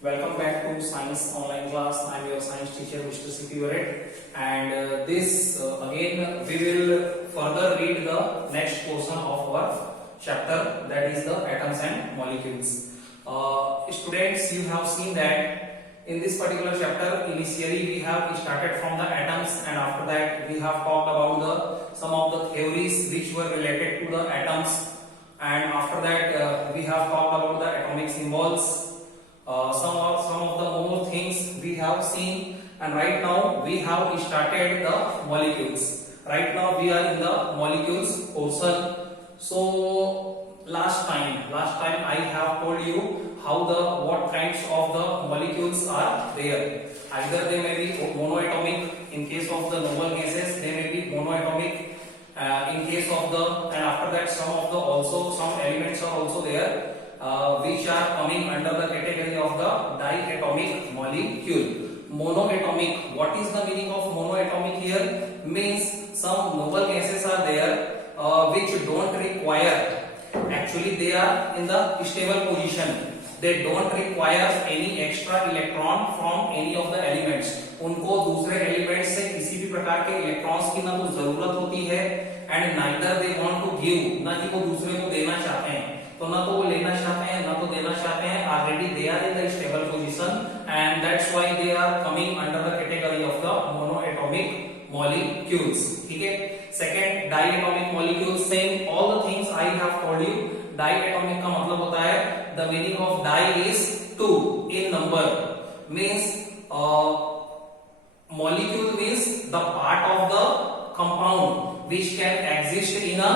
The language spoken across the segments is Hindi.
Welcome back to Science Online Class. I am your science teacher, Mr. C.P. Varet. And this again we will further read the next portion of our chapter, that is the atoms and molecules. Students, you have seen that in this particular chapter, initially we have started from the atoms, and after that we have talked about some of the theories which were related to the atoms, and after that we have talked about the atomic symbols. Some of the more things we have seen, and right now we have started the molecules. Right now we are in the molecules portion. So last time I have told you what kinds of the molecules are there. Either they may be monoatomic. In case of the noble gases, they may be monoatomic. In case of and after that some elements are also there, which are coming under the category of the diatomic molecule. Monoatomic, what is the meaning of monoatomic here? Means some noble gases are there which don't require, actually they are in the stable position, they don't require any extra electron from any of the elements. उनको दूसरे एलिमेंट्स से किसी भी प्रकार के इलेक्ट्रॉन्स की ना तो जरूरत होती है, and neither they want to give, ना ही वो दूसरे को देना चाहते हैं, तो ना तो वो लेना चाहते हैं ना तो देना चाहते हैं. Already they are in the stable position, and that's why they are coming under the category of the monoatomic molecules. ठीक है. Second, diatomic molecules. Same all the things I have told you. Diatomic का मतलब होता है, the meaning of di is 2 in number. Means molecule means the part of the compound which can exist in a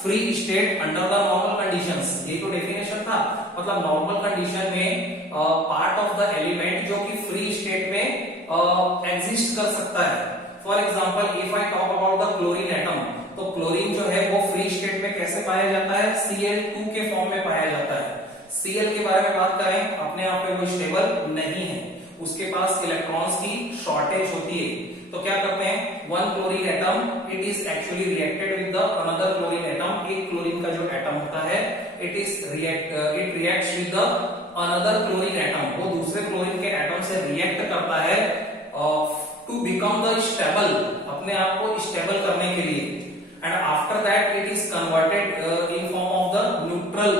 free state under the normal conditions. ये तो डेफिनेशन था. मतलब नॉर्मल कंडीशन में पार्ट ऑफ द एलिमेंट जो कि फ्री स्टेट में एग्जिस्ट कर सकता है. For example, if I talk about the chlorine atom, तो क्लोरीन जो है वो फ्री स्टेट में कैसे पाया जाता है? Cl2 के फॉर्म में पाया जाता है. Cl के बारे में बात करें, अपने आप में वो स्टेबल नहीं है, उसके पास इलेक्ट्रॉन्स की शॉर्टेज होती है. तो क्या करते हैं, one chlorine atom it is actually reacted with the another chlorine atom. एक क्लोरीन का जो एटम होता है it reacts with the another chlorine atom. वो दूसरे क्लोरीन के एटम से रिएक्ट करता है टू बिकम द स्टेबल, अपने आप को स्टेबल करने के लिए. And after that it is converted in form of the neutral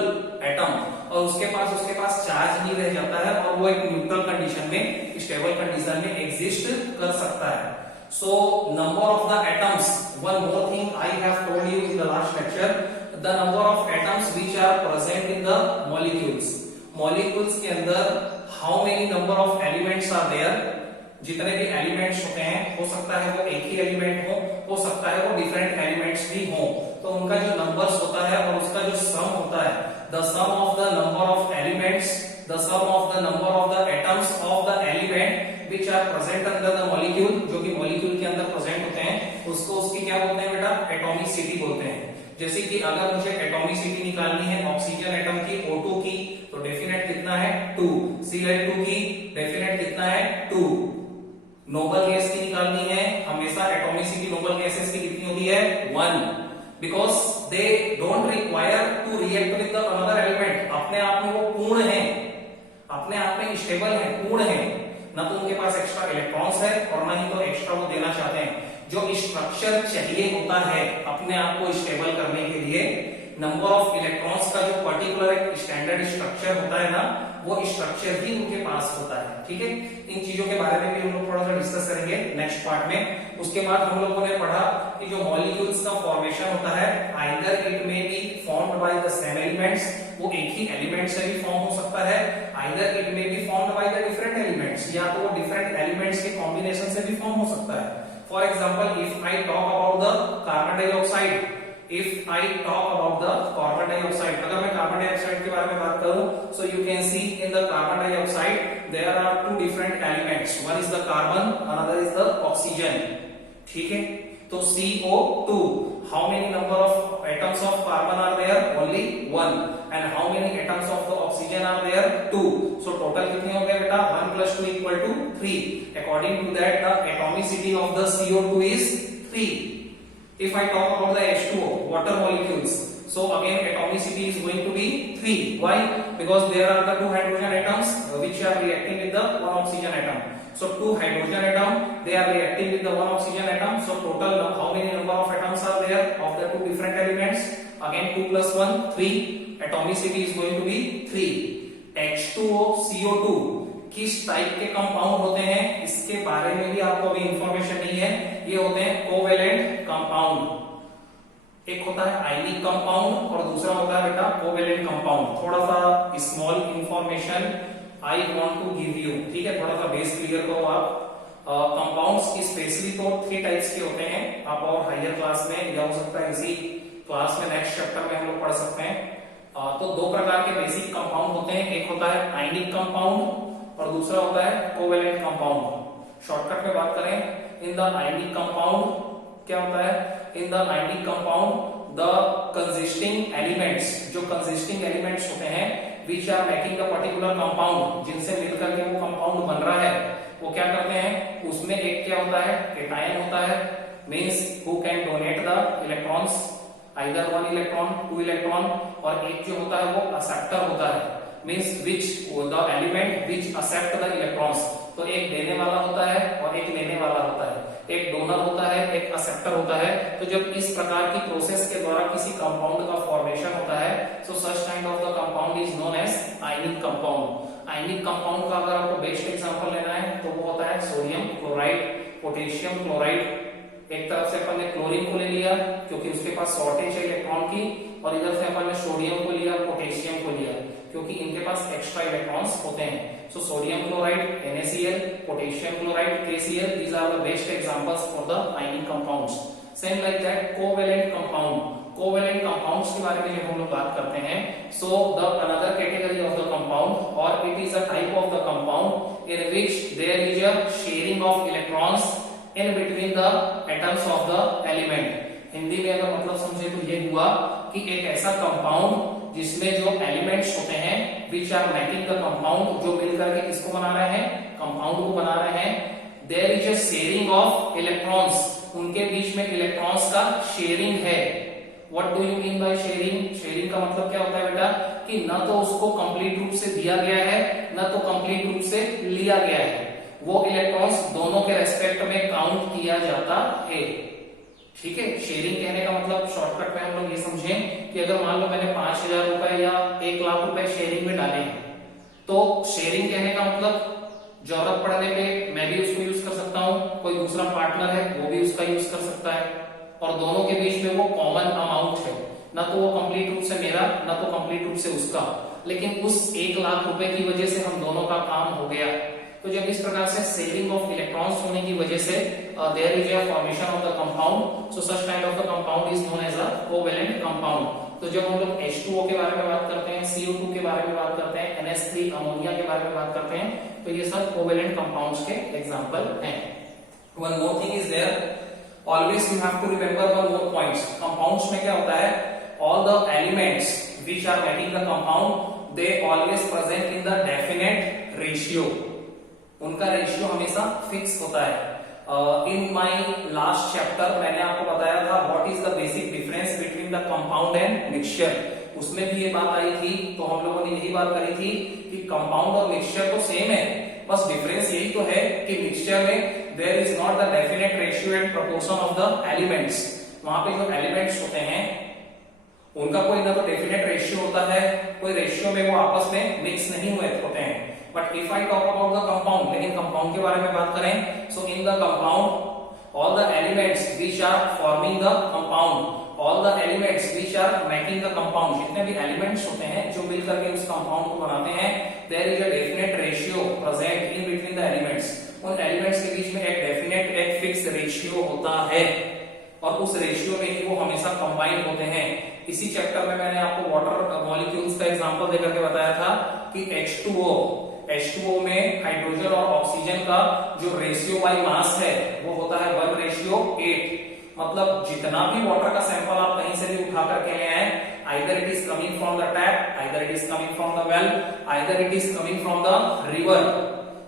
atom, और उसके पास चार्ज नहीं रह जाता है, और वो एक न्यूट्रल कंडीशन में, स्टेबल कंडीशन में एग्जिस्ट कर सकता है. So number of the atoms, one more thing I have told you in the last lecture, the number of atoms which are present in the molecules. Molecules के अंदर how many number of elements are there. जितने भी एलिमेंट्स होते हैं, हो सकता है वो एक ही एलिमेंट हो सकता है वो डिफरेंट एलिमेंट्स भी हो, तो उनका जो नंबर्स होता है और उसका जो सम होता है, the sum of the number of elements, the sum of the number of the atoms of the element which are present under the molecule, जो कि मॉलिक्यूल के अंदर प्रेजेंट होते हैं, उसको उसकी क्या बोलते हैं बेटा? एटॉमिसिटी बोलते हैं. जैसे कि अगर मुझे एटॉमिसिटी निकालनी है ऑक्सीजन एटम की O2 की, तो डेफिनेट कितना है? 2. Cl2 की डेफिनेट कितना है? 2. नोबल गैस की निकालनी है, हमेशा एटॉमिसिटी नोबल गैसेस की कितनी होती है? 1. Because they don't require to react with the another element. अपने आप में वो पूर्ण है, अपने आप में स्टेबल है, पूर्ण है, ना तो उनके पास एक्स्ट्रा इलेक्ट्रॉन्स है और ना ही तो एक्स्ट्रा वो देना चाहते हैं. जो स्ट्रक्चर चाहिए होता है अपने आप को स्टेबल करने के लिए, नंबर ऑफ इलेक्ट्रॉन्स का जो पर्टिकुलर एक स्टैंडर्ड स्ट्रक्चर होता है ना, वो स्ट्रक्चर ही उनके पास होता है. ठीक है. इन चीजों के बारे में भी हम लोग थोड़ा सा डिस्कस करेंगे नेक्स्ट पार्ट में. उसके बाद हम लोगों ने पढ़ा कि जो मॉलिक्यूल्स का फॉर्मेशन होता है, either it may be formed by the same elements, वो एक ही एलिमेंट से भी फॉर्म हो सकता है, either it may be formed by the different elements, या तो वो डिफरेंट एलिमेंट्स के कॉम्बिनेशन से भी फॉर्म हो सकता है. For example, if I talk about the carbon dioxide, if I talk about the carbon dioxide, अगर मैं कार्बन डाइऑक्साइड के बारे में बात करूं, so you can see in the carbon dioxide there are two different elements, one is the carbon, another is the oxygen. ठीक है. तो CO2, how many number of atoms of carbon are there? Only 1. And how many atoms of the oxygen are there? 2. So total कितने हो गए बेटा? 1 plus 2 equal to 3. According to that, the atomicity of the CO2 is 3. If I talk about the H2O, water molecules, So again atomicity is going to be 3. Why? Because there are the 2 hydrogen atoms which are reacting with the 1 oxygen atom. So 2 hydrogen atom, they are reacting with the 1 oxygen atom. So total how many number of atoms are there of the 2 different elements? Again 2 plus 1, 3. Atomicity is going to be 3. H2O, CO2 किस टाइप के कंपाउंड होते हैं इसके बारे में भी आपको अभी इंफॉर्मेशन नहीं है। ये होते हैं कोवेलेंट कंपाउंड। एक होता है आयनिक कंपाउंड और दूसरा होता है बेटा कोवेलेंट कंपाउंड। थोड़ा सा small information I want to give you, ठीक है, थोड़ा सा बेस क्लियर करो आप। कंपाउंड्स स्पेशली तो 3 टाइप्स के होते हैं। आप और हायर क्लास में या हो सकता है इसी क्लास में नेक्स्ट चैप्टर में हम लोग पढ़ सकते हैं। तो 2 प्रकार के बेसिक कंपाउंड होते हैं, एक होता है आयनिक कंपाउंड और दूसरा होता है कोवेलेंट कंपाउंड। शॉर्टकट में बात करें, इन द आयनिक कंपाउंड क्या होता है, in the ionic compound the consisting elements, जो कंसिस्टिंग एलिमेंट्स होते हैं which are making the particular compound, जिनसे मिलकर के वो कंपाउंड बन रहा है, वो क्या करते हैं, उसमें एक क्या होता है, केटायन होता है, means who can donate the electrons, either 1 electron 2 electron, और एक जो होता है वो एक्सेप्टर होता है, means which the element which accept the electrons. तो एक देने वाला होता है और एक लेने वाला होता है, एक डोनर होता है एक एक्सेप्टर होता है। तो जब इस प्रकार की प्रोसेस के द्वारा किसी कंपाउंड का फॉर्मेशन होता है, so such kind of the compound is known as ionic compound. Ionic compound का अगर आपको बेस्ट एग्जांपल लेना है तो वो होता है सोडियम क्लोराइड, पोटेशियम क्लोराइड। एक तरफ से अपन ने क्लोरीन को ले लिया क्योंकि उसके पास शॉर्टेज है इलेक्ट्रॉन की, और इधर से अपन ने सोडियम को लिया, पोटेशियम को लिया क्योंकि इनके पास एक्स्ट्रा इलेक्ट्रॉन्स होते हैं। So sodium chloride NaCl, potassium chloride KCl, these are the best examples for the ionic compounds. Same like that covalent compound. Covalent compounds के बारे में जब हम लोग बात करते हैं, so the another category of the compound or it is a type of the compound in which there is a sharing of electrons in between the atoms of the element. Hindi में अगर मतलब समझे तो ये हुआ कि एक ऐसा कंपाउंड जिसमें जो एलिमेंट्स होते हैं which are making the compound, जो मिलकर के किसको बना रहे हैं, कंपाउंड को बना रहे हैं, there is a sharing of electrons, उनके बीच में इलेक्ट्रॉन्स का शेयरिंग है। What do you mean by sharing? Sharing का मतलब क्या होता है बेटा कि न तो उसको कंप्लीट रूप से दिया गया है न तो कंप्लीट रूप से लिया गया है, वो इलेक्ट्रॉन्स दोनों के रेस्पेक्ट में काउंट किया जाता है। ठीक है, शेयरिंग कहने का मतलब शॉर्टकट में हम लोग ये समझें कि अगर मान लो मैंने 5,000 रुपए या 1 लाख रुपए शेयरिंग में डाले हैं, तो शेयरिंग कहने का मतलब जरूरत पड़ने पे मैं भी उसको यूज कर सकता हूँ, कोई दूसरा पार्टनर है वो भी उसका यूज कर सकता है, और दोनों के बीच में वो कॉमन अमाउंट है, ना तो वो कंप्लीट रूप से मेरा ना तो कंप्लीट रूप से उसका, लेकिन उस 1 लाख रुपए की वजह से हम दोनों का काम हो गया। तो जब इस प्रकार से शेयरिंग ऑफ इलेक्ट्रॉन्स होने की वजह से there is a formation of the compound, so such kind of the compound is known as a covalent compound. तो जब हम लोग H2O के बारे में बात करते हैं, CO2 के बारे में बात करते हैं, NH3 अमोनिया के बारे में बात करते हैं, तो ये सब कोवेलेंट कंपाउंड्स के एग्जांपल हैं। One more thing is there, always you have to remember one more points. Compounds में क्या होता है, all the elements which are making the compound they always present in the definite ratio, उनका रेशियो हमेशा फिक्स होता है। इन माय लास्ट चैप्टर मैंने आपको बताया था what is the basic difference between the compound and mixture, उसमें भी ये बात आई थी। तो हम लोगों ने यही बात करी थी कि कंपाउंड और मिक्सचर तो सेम है, बस डिफरेंस यही तो है कि मिक्सचर में there is not the definite ratio and proportion of the elements. वहां पे जो एलिमेंट्स होते हैं उनका कोई ना तो डेफिनेट रेशियो होता है, कोई रेशियो में वो आपस में मिक्स नहीं हुए होते हैं। But if I talk about the compound, लेकिन कंपाउंड के बारे में बात करें, so in the compound all the elements which are forming the compound, all the elements which are making the compound, जितने भी एलिमेंट्स होते हैं जो मिलकर के उस कंपाउंड को बनाते हैं, there is a definite ratio present in between the elements. उन एलिमेंट्स के बीच में एक डेफिनेट एक फिक्स रेशियो होता है और उस रेशियो में ही वो हमेशा कंबाइन होते हैं। इसी चैप्टर में मैंने आपको वाटर मॉलिक्यूल्स का एग्जांपल देकर के बताया था कि H2O में हाइड्रोजन और ऑक्सीजन का जो रेशियो बाय मास है वो होता है 1:8। मतलब जितना भी वाटर का सैंपल आप कहीं से भी उठा करके ले आए, either it is coming from the tap, either it is coming from the well, either it is coming from the river,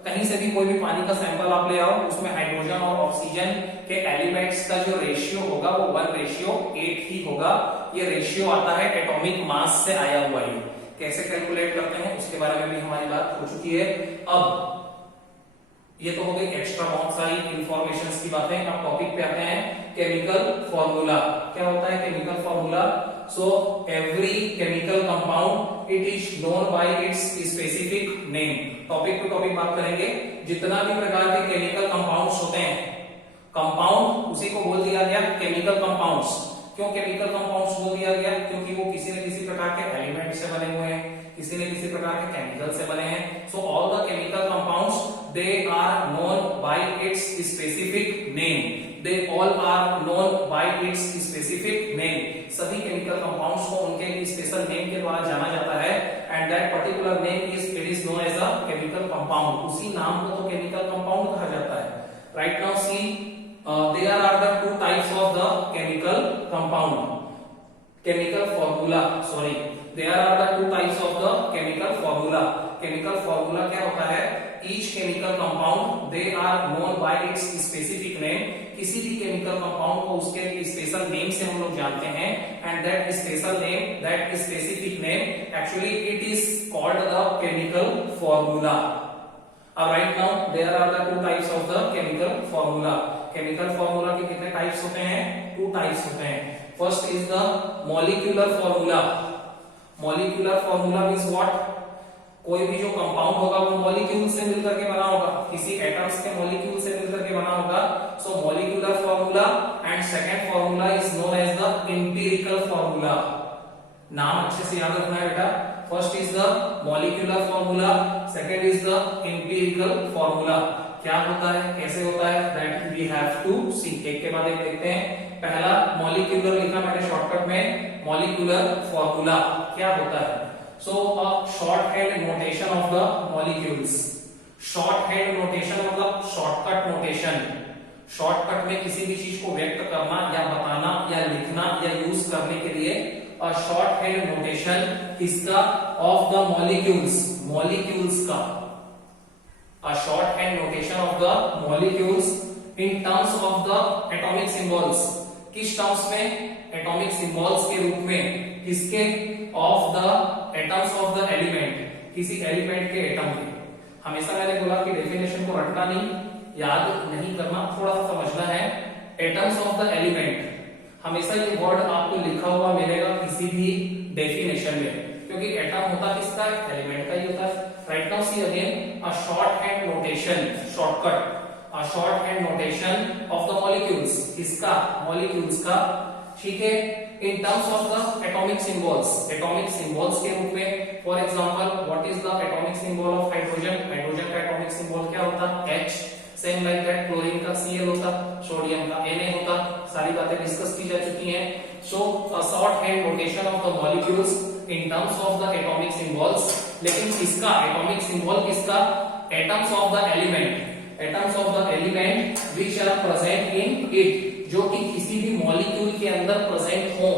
कहीं से भी कोई भी पानी का सैंपल आप ले आओ, उसमें हाइड्रोजन और ऑक्सीजन के एलिमेंट्स का जो रेशियो होगा वो 1:8 ही होगा। ये रेशियो आता है एटॉमिक मास से आया हुआ है। कैसे कैलकुलेट करते हैं उसके बारे में भी हमारी बात हो चुकी है। अब ये तो हो गई एक्स्ट्रा बहुत सारी इंफॉर्मेशन की बातें। अब टॉपिक पे आते हैं केमिकल फॉर्मूला। क्या होता है chemical formula? So every chemical compound it is known by its specific name. Topic to topic बात करेंगे। जितना भी प्रकार के केमिकल कंपाउंड्स होते हैं, कंपाउंड उसी को बोल दिया गया केमिकल कंपाउंड्स। क्यों केमिकल कंपाउंड्स बोल दिया गया? क्योंकि वो किसी न किसी प्रकार के एलिमेंट से बने हुए हैं, किसी न किसी प्रकार के केमिकल से बने हैं। So all the chemical compounds they are known by its specific name. They all are known by its specific name. सभी केमिकल कंपाउंड्स को उनके स्पेशल नेम के द्वारा जाना जाता है and that particular name is known as a chemical compound. उसी नाम को तो केमिकल कंपाउंड कहा जाता है। Right now see there are the two types of the chemical compound. Chemical formula, sorry, there are the two types of the chemical formula. Chemical formula क्या होता है? Each chemical compound they are known by its specific name. किसी भी chemical compound को उसके special name से हम लोग जानते हैं and that special name, that specific name, actually it is called the chemical formula. Right now there are the two types of the chemical formula. Chemical formula के कितने टाइप्स होते हैं? 2 टाइप्स होते हैं। First is the molecular formula. Molecular formula means what? कोई भी जो कंपाउंड होगा वो मॉलिक्यूल से मिलकर के बना होगा, किसी एटम्स के मॉलिक्यूल से मिलकर के बना होगा। So molecular formula and second formula is known as the empirical formula. नाम अच्छे से याद रखना है बेटा। First is the molecular formula, second is the empirical formula. क्या होता है, कैसे होता है, that we have to see. एक के बाद एक देखते हैं। पहला मॉलिक्यूलर लिखा मैंने शॉर्टकट में, मॉलिक्यूलर फॉर्मूला क्या होता है? So a shorthand notation of the molecules. Shorthand notation मतलब शॉर्टकट नोटेशन। शॉर्टकट में किसी भी चीज को व्यक्त करना या बताना या लिखना या यूज करने के लिए अ शॉर्ट हैंड नोटेशन किसका? ऑफ द मॉलिक्यूल्स, मॉलिक्यूल्स का। A shorthand notation of the molecules in terms of the atomic symbols. किस टर्म्स में? एटॉमिक सिंबल्स के रूप में। किसके? Of the atoms of the element, किसी एलिमेंट के एटम के। हमेशा मैंने बोला कि डेफिनेशन को रटना नहीं, याद नहीं करना, थोड़ा सा समझना है। एटम्स ऑफ द एलिमेंट, हमेशा ये वर्ड आपको लिखा हुआ मिलेगा किसी भी डेफिनेशन में, क्योंकि एटम होता किसका? एलिमेंट का ही होता है। Right now see again a shorthand notation, shortcut, a shorthand notation of the molecules. किसका? molecules का। ठीक है। In terms of the atomic symbols, atomic symbols के रूप में, for example, what is the atomic symbol of hydrogen? hydrogen का atomic symbol क्या होता? H. Same like that, chlorine का Cl होता, सोडियम का Na होता। सारी बातें डिस्कस की जा चुकी हैं। So a shorthand notation of the molecules in terms of the atomic symbols. लेकिन किसका? एटॉमिक सिंबल किसका? Atoms of the element, atoms of the element which are present in it, जो कि किसी भी मॉलिक्यूल के अंदर प्रेजेंट हो।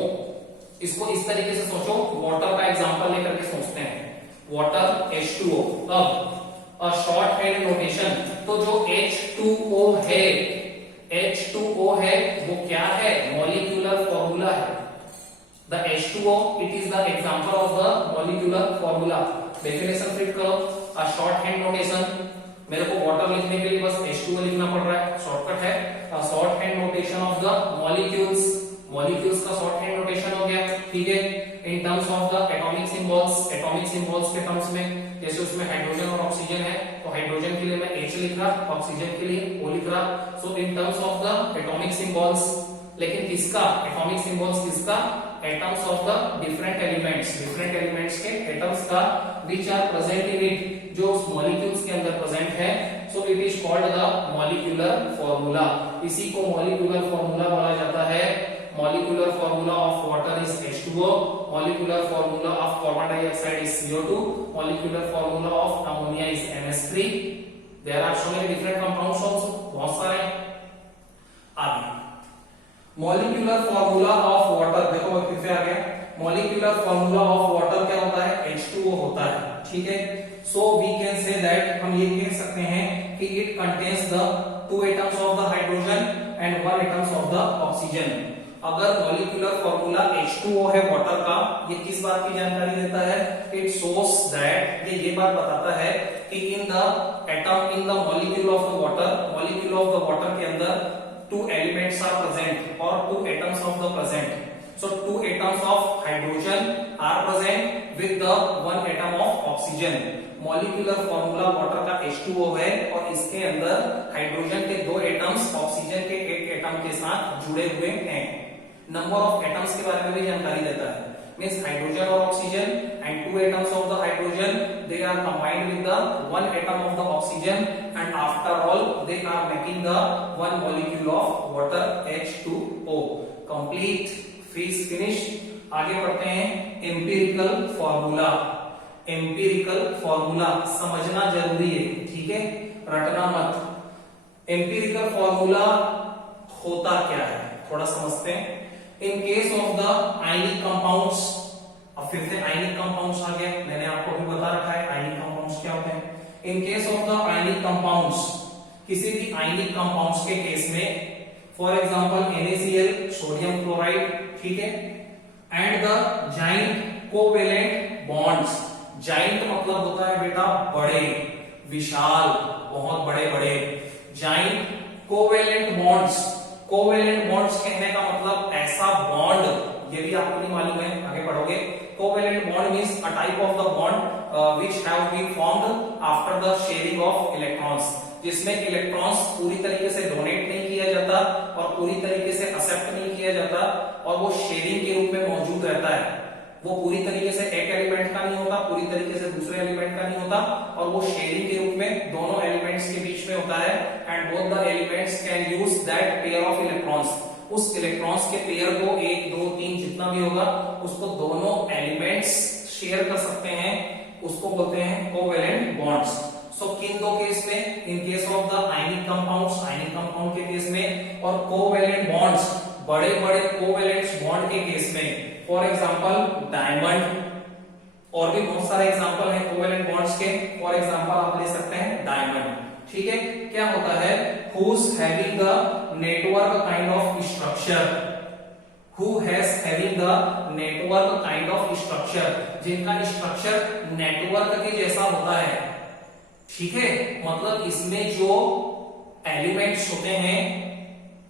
इसको इस तरीके से सोचो, वाटर का एग्जांपल लेकर के सोचते हैं। Water H2O। अब अ शॉर्ट हैंड नोटेशन, तो जो H2O है, H2O है वो क्या है? मॉलिक्यूलर फॉर्मूला है। The H2O it is the example of the molecular formula. Definition fit करो। A shorthand notation, मेरे को वाटर लिखने के लिए बस H2O लिखना पड़ रहा है, शॉर्टकट है। A shorthand notation of the molecules, molecules का shorthand notation हो गया। ठीक है। In terms of the atomic symbols, atomic symbols के टर्म्स में, जैसे उसमें हाइड्रोजन और ऑक्सीजन है, तो हाइड्रोजन के लिए मैं H लिख रहा, ऑक्सीजन के लिए O लिख रहा। So in terms of the atomic symbols, लेकिन किसका? एटॉमिक सिंबल्स किसका? Atoms of the different elements के एटम्स का which are present in it, जो उस मॉलिक्यूल्स के अंदर प्रेजेंट है। So it is called the molecular formula. इसी को मॉलिक्यूलर फॉर्मूला बोला जाता है। Molecular formula of water is H2O, molecular formula of carbon dioxide is CO2, molecular formula of ammonia is NH3। There are so many different compounds also, बहुत सारे। आगे मॉलिक्यूलर फॉर्मूला ऑफ वाटर, देखो फिर से आ गया। मॉलिक्यूलर फॉर्मूला ऑफ वाटर क्या होता है? H2O होता है। ठीक है। So we can say that, हम ये कह सकते हैं कि it contains the 2 atoms of the hydrogen and 1 atoms of the oxygen. अगर मॉलिक्यूलर फॉर्मूला H2O है वाटर का, ये किस बात की जानकारी देता है? इट शोस दैट, ये बात बताता है कि in the atom, in the molecule of the water, molecule of the water के अंदर 2 एलिमेंट्स आर प्रेजेंट और 2 atoms of the present. So 2 atoms of hydrogen are present with the 1 atom of oxygen. Molecular formula water का H2O है और इसके अंदर हाइड्रोजन के 2 एटम्स ऑक्सीजन के 1 एटम के साथ जुड़े हुए हैं। नंबर ऑफ एटम्स के बारे में भी जानकारी देता है, मींस हाइड्रोजन और oxygen and 2 atoms of the hydrogen they are combined with the 1 atom of the oxygen and after all they are making the 1 molecule of water H2O। Complete, finish. आगे बढ़ते हैं, एम्पिरिकल फॉर्मूला। एम्पिरिकल फॉर्मूला समझना जरूरी है, ठीक है, रटना मत। एम्पिरिकल फॉर्मूला होता क्या है थोड़ा समझते हैं। In case of the ionic compounds, अब फिर से आयनिक कंपाउंड्स आ गया, मैंने आपको भी बता रखा है आयनिक कंपाउंड्स क्या होते हैं। In case of the ionic compounds, किसी भी आयनिक कंपाउंड्स के केस में, for example NaCl, sodium chloride, ठीक है, and the giant covalent bonds. Giant मतलब होता है बेटा बड़े, विशाल, बहुत बड़े बड़े। Giant covalent bonds, covalent bonds कहने का मतलब ऐसा बॉन्ड, ये भी आपको नहीं मालूम है, आगे पढ़ोगे। Covalent bond means a type of the bond which have been formed after the sharing of electrons, जिसमें इलेक्ट्रॉन्स पूरी तरीके से डोनेट नहीं किया जाता और पूरी तरीके से एक्सेप्ट नहीं किया जाता और वो शेयरिंग के रूप में मौजूद रहता है। वो पूरी तरीके से एक एलिमेंट का नहीं होता, पूरी तरीके से दूसरे एलिमेंट का नहीं होता, और वो शेयरिंग के रूप में दोनों एलिमेंट्स के बीच में होता है। And both the elements can use that pair of electrons, उस इलेक्ट्रॉन्स के पेयर को 1 2 3 जितना भी होगा उसको दोनों एलिमेंट्स शेयर कर सकते हैं, उसको बोलते हैं कोवेलेंट बॉन्ड्स। सो किन दो केस में, in case of the ionic compounds, ionic compound के केस में, और कोवेलेंट बॉन्ड्स, बड़े बड़े कोवेलेंट बॉन्ड के केस में, फॉर एग्जांपल डायमंड, और भी बहुत सारे एग्जांपल हैं कोवेलेंट बॉन्ड्स के। फॉर एग्जांपल आप ले सकते हैं डायमंड, ठीक है। क्या होता है, who's having the network kind of structure, who has having the network kind of structure, जिनका स्ट्रक्चर नेटवर्क के जैसा होता है, ठीक है। मतलब इसमें जो एलिमेंट्स होते हैं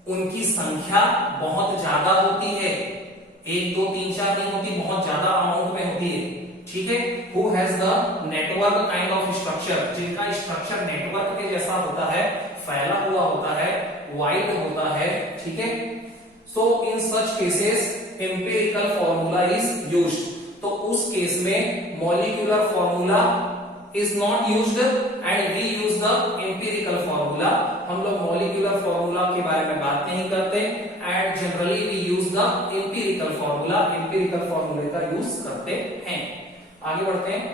उनकी संख्या बहुत ज्यादा होती है, 1 2 3 4 नहीं होती, बहुत ज्यादा अमाउंट में होती है, ठीक है। Who has the network kind of structure, जिनका स्ट्रक्चर नेटवर्क के जैसा होता है, फैला हुआ होता है, वाइड होता है, ठीक है। So in such cases empirical formula is used. तो उस केस में molecular formula is not used and we use the empirical formula। हम लोग मॉलिक्यूलर फॉर्मूला के बारे में बात नहीं करते and generally we use the empirical formula, empirical फॉर्मूले का यूज करते हैं। आगे बढ़ते हैं,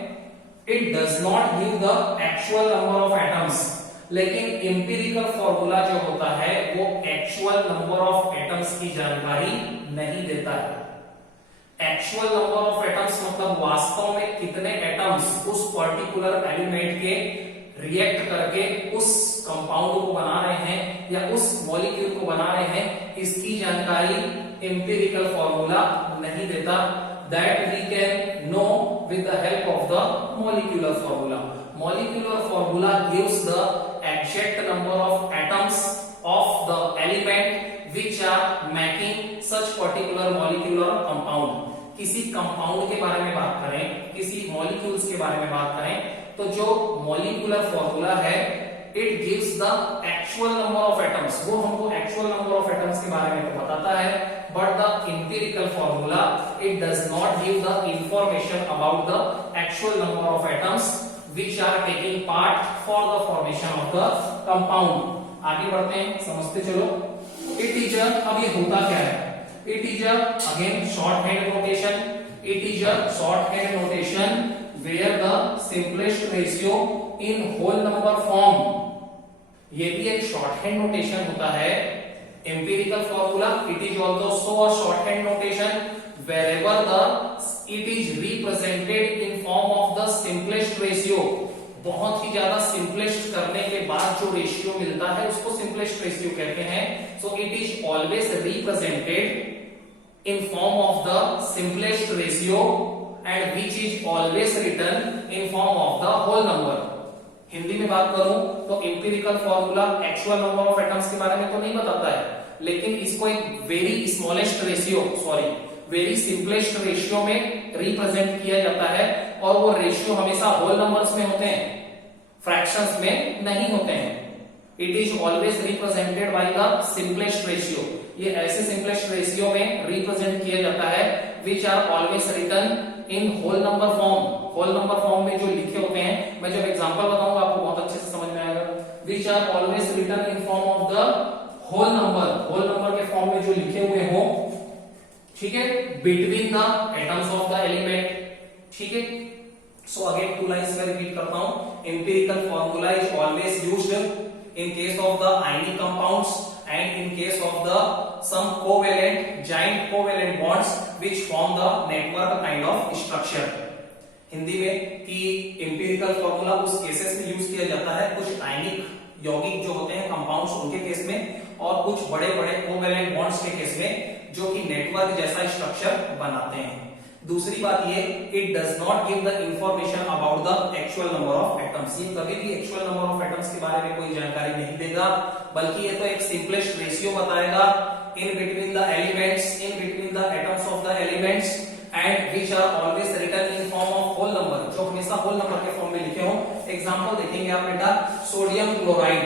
it does not give the actual number of atoms, लेकिन empirical फॉर्मूला जो होता है वो actual number of atoms की जानकारी नहीं देता है। एक्चुअल नंबर ऑफ एटम्स मतलब वास्तव में कितने एटम्स उस पर्टिकुलर एलिमेंट के रिएक्ट करके उस कंपाउंड को बना रहे हैं या उस मॉलिक्यूल को बना रहे हैं, इसकी जानकारी एम्पिरिकल फॉर्मूला नहीं देता। That we can know with the help of the molecular formula. Molecular formula gives the exact number of atoms of the element which are making such particular molecular compound। किसी कंपाउंड के बारे में बात करें, किसी मॉलिक्यूल्स के बारे में बात करें, तो जो मॉलिक्यूलर फॉर्मूला है it gives the actual number of atoms, वो हमको एक्चुअल नंबर ऑफ एटम्स के बारे में तो बताता है, but the empirical formula it does not give the information about the actual number of atoms which are taking part for the formation of the compound। आगे बढ़ते हैं, समझते चलो। It is a, अब ये होता क्या है, it is a again short hand notation, it is a short hand notation where the simplest ratio in whole number form, ये भी एक शॉर्ट हैंड नोटेशन होता है। Empirical formula it is also a short hand notation wherever the it is represented in form of the simplest ratio, बहुत ही ज्यादा सिंपलेस्ट करने के बाद जो रेशियो मिलता है उसको सिंपलेस्ट रेशियो कहते हैं। So it is always represented in form of the simplest ratio and which is always written in form of the whole number. Hindi में बात करूं तो empirical formula actual number of atoms के बारे में तो नहीं बताता है, लेकिन इसको एक very smallest ratio very simplest ratio में रिप्रेजेंट किया जाता है, और वो रेशियो हमेशा होल नंबर्स में होते हैं, फ्रैक्शंस में नहीं होते हैं। It is always represented by the simplest ratio. ये ऐसे सिंपलेस्ट रेशियो में रिप्रेजेंट किया जाता है which are always written in whole number form. Whole number form में जो लिखे होते हैं, मैं जब एग्जांपल बताऊंगा आपको बहुत अच्छे से समझ में आएगा। Which are always written in form of the whole number के फॉर्म में जो लिखे हुए हो, ठीक है, between the atoms of the element, ठीक है। सो अगेन टू लाइंस में रिपीट करता हूं। Empirical formula is always used in case of the ionic compounds and in case of the some giant covalent bonds which form the network kind of structure। Hindi में कि एम्पिरिकल फॉर्मूला उस केसेस में यूज किया जाता है कुछ आयनिक यौगिक जो होते हैं कंपाउंड्स उनके केस में, और कुछ बड़े बड़े कोवेलेंट बॉन्ड्स के केस में जो कि नेटवर्क जैसा स्ट्रक्चर बनाते हैं। दूसरी बात ये, it does not give the information about the actual number of atoms. ये कभी भी एक्चुअल नंबर ऑफ एटम्स के बारे में कोई जानकारी नहीं देगा, बल्कि ये तो एक सिंपलेस्ट रेशियो बताएगा in between the elements, in between the atoms of the elements and which are always written in form of whole number, जो हमेशा होल नंबर के फॉर्म में लिखे हो। एग्जांपल देखेंगे आप बेटा, सोडियम क्लोराइड।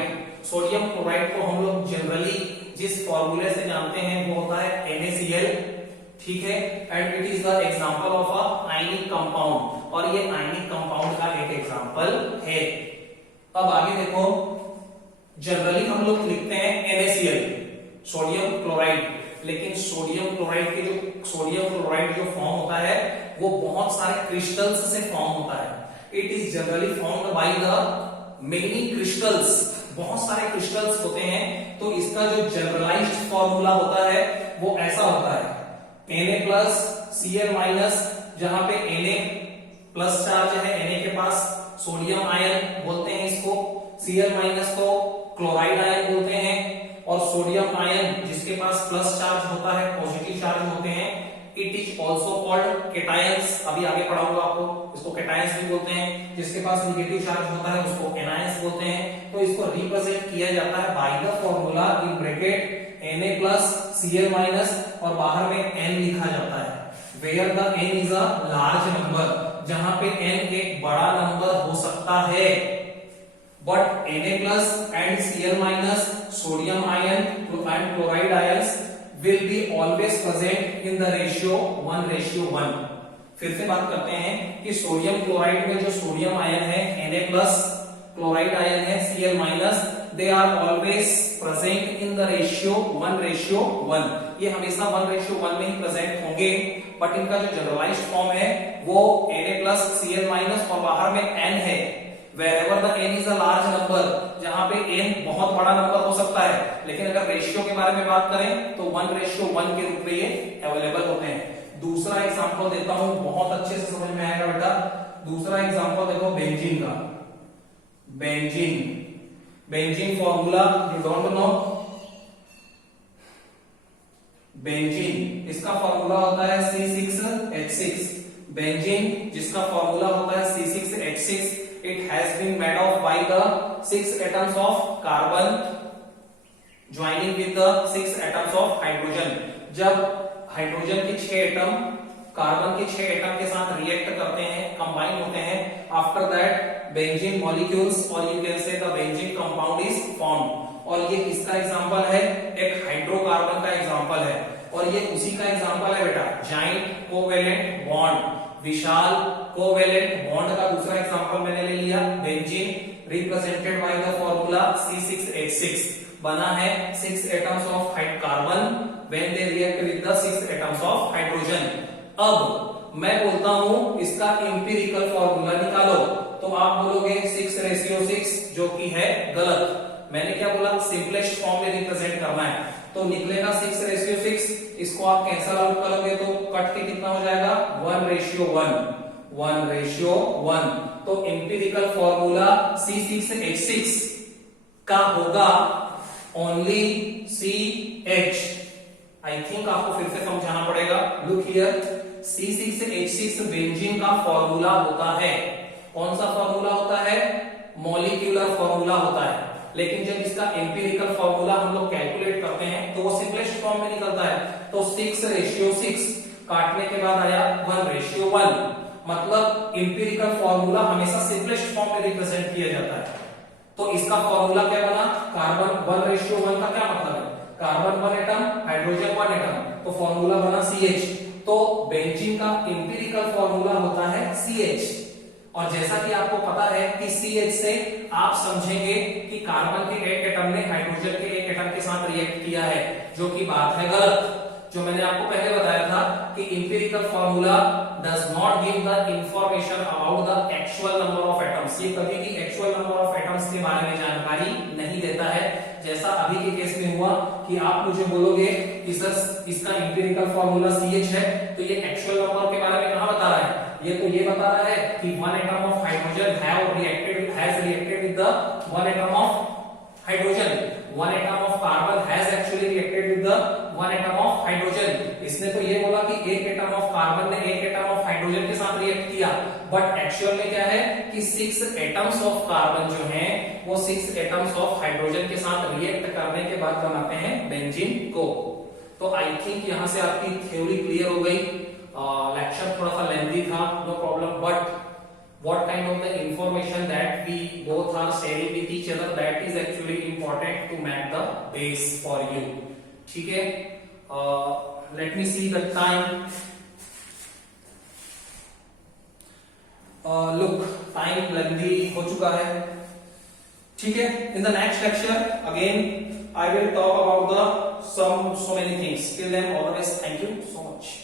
सोडियम क्लोराइड को हम लोग जनरली जिस फॉर्मूले से जानते हैं वो होता है NaCl, ठीक है, and it is the example of a ionic compound, और ये आयनिक कंपाउंड का एक एग्जांपल है। अब आगे देखो, जनरली हम लोग लिखते हैं NaCl, सोडियम क्लोराइड, लेकिन सोडियम क्लोराइड जो फॉर्म होता है वो बहुत सारे क्रिस्टल्स से फॉर्म होता है। It is generally formed by the many crystals, बहुत सारे क्रिस्टल्स होते हैं। तो इसका जो जनरलाइज्ड फॉर्मूला होता है वो ऐसा होता है, Na+Cl-, जहां पे Na प्लस चार्ज है Na के पास, सोडियम आयन बोलते हैं इसको, Cl- को क्लोराइड आयन बोलते हैं, और सोडियम आयन जिसके पास प्लस चार्ज होता है, पॉजिटिव चार्ज होते हैं, it is also called cations. अभी आगे पढ़ाऊंगा आपको, इसको केटायंस भी बोलते हैं। जिसके पास निगेटिव चार्ज होता है उसको एनायंस बोलते हैं। तो इसको रिप्रेजेंट किया जाता है by the formula in bracket Na+Cl-, और बाहर में n लिखा जाता है, where the n is a large number, जहां पे n एक बड़ा नंबर हो सकता है। But Na+ and Cl-, sodium ion and chloride ions will be always present in the ratio 1:1। फिर से बात करते हैं कि सोडियम क्लोराइड में जो सोडियम आयन है Na+, क्लोराइड आयन है Cl-, they are always present in the ratio 1:1। ये हमेशा 1:1 में ही प्रेजेंट होंगे, बट इनका जो जनरलाइज्ड फॉर्म है वो Na+, Cl-, और बाहर में n है, wherever the n is a large number, जहां पे n बहुत बड़ा नंबर हो सकता है, लेकिन अगर रेशियो के बारे में बात करें तो 1:1 के रूप में ये अवेलेबल होते हैं। दूसरा एग्जांपल देता हूं, बहुत अच्छे से समझ में आएगा बेटा। दूसरा एग्जांपल देखो बेंजीन का। Benzene formula you don't know, benzene इसका फॉर्मूला होता है C6H6। बेंजीन जिसका फॉर्मूला होता है C6H6, it has been made of by the 6 atoms of carbon joining with the 6 atoms of hydrogen। जब हाइड्रोजन के 6 एटम कार्बन के 6 एटम के साथ रिएक्ट करते हैं, कंबाइन होते हैं, आफ्टर दैट बेंजीन मॉलिक्यूल्स और you can say the benzene compound is formed. और ये किसका एग्जांपल है? एक हाइड्रोकार्बन का एग्जांपल है, और ये उसी का एग्जांपल है बेटा, जाइंट कोवेलेंट बॉन्ड, विशाल कोवेलेंट बॉन्ड का दूसरा एग्जांपल मैंने ले लिया। Benzene represented by the formula C6H6, बना है 6 atoms of carbon when they react with the 6 atoms of hydrogen. अब मैं बोलता हूं इसका एम्पिरिकल फॉर्मूला निकालो, तो आप बोलोगे 6:6, जो कि है गलत। मैंने क्या बोला? सिंपलेस्ट फॉर्म में रिप्रेजेंट करना है, तो निकलेगा 6:6। इसको आप कैंसल आउट करोगे तो कट के कितना हो जाएगा? 1:1। 1:1। तो एम्पिरिकल फॉर्मूला C6H6 का होगा ओनली CH। आई थिंक आपको फिर से समझाना पड़ेगा। लुक हियर, C6H6 बेंजीन का फॉर्मूला होता है। कौन सा फॉर्मूला होता है? मॉलिक्यूलर फॉर्मूला होता है। लेकिन जब इसका एम्पिरिकल फॉर्मूला हम लोग कैलकुलेट करते हैं तो वो सिंपलेस्ट फॉर्म में निकलता है। तो 6:6 काटने के बाद आया 1:1। मतलब एम्पिरिकल फॉर्मूला हमेशा सिंपलेस्ट फॉर्म में रिप्रेजेंट किया जाता है। तो इसका फॉर्मूला क्या बना? कार्बन 1:1 का क्या मतलब है? कार्बन 1 एटम, हाइड्रोजन 1 एटम, तो फॉर्मूला बना CH। तो बेंजीन का एम्पिरिकल फॉर्मूला होता है CH। और जैसा कि आपको पता है कि CH से आप समझेंगे कि कार्बन के एक एटम ने हाइड्रोजन के एक एटम के साथ रिएक्ट किया है, जो कि बात है गलत। जो मैंने आपको पहले बताया था कि empirical formula does not give the information about the actual number of atoms. ये कभी भी एक्चुअल नंबर ऑफ एटम्स के बारे में जानकारी नहीं देता है। जैसा अभी के केस में हुआ कि आप मुझे बोलोगे कि सर इसका एम्पिरिकल फॉर्मूला CH है, तो ये एक्चुअल नंबर के बारे में कहां बता रहा है? ये तो ये बता रहा है कि 1 atom of hydrogen has reacted with the 1 atom of hydrogen. 1 atom of carbon has actually reacted with the 1 atom of hydrogen. इसने तो ये बोला कि एक एटम ऑफ कार्बन ने एक एटम ऑफ हाइड्रोजन के साथ रिएक्ट किया, बट एक्चुअल में क्या है कि 6 एटम्स ऑफ कार्बन जो हैं वो 6 एटम्स ऑफ हाइड्रोजन के साथ रिएक्ट करने के बाद बनाते हैं बेंजीन को। तो आई थिंक यहां से आपकी थ्योरी क्लियर हो गई। लेक्चर थोड़ा सा लेंथी था, no problem, but what kind of the information that we both are sharing with each other, that is actually important to make the base for you. ठीक है, let me see the time. Look, time lengthy हो चुका है। ठीक है, in the next lecture again I will talk about the so many things. Till then, always thank you so much.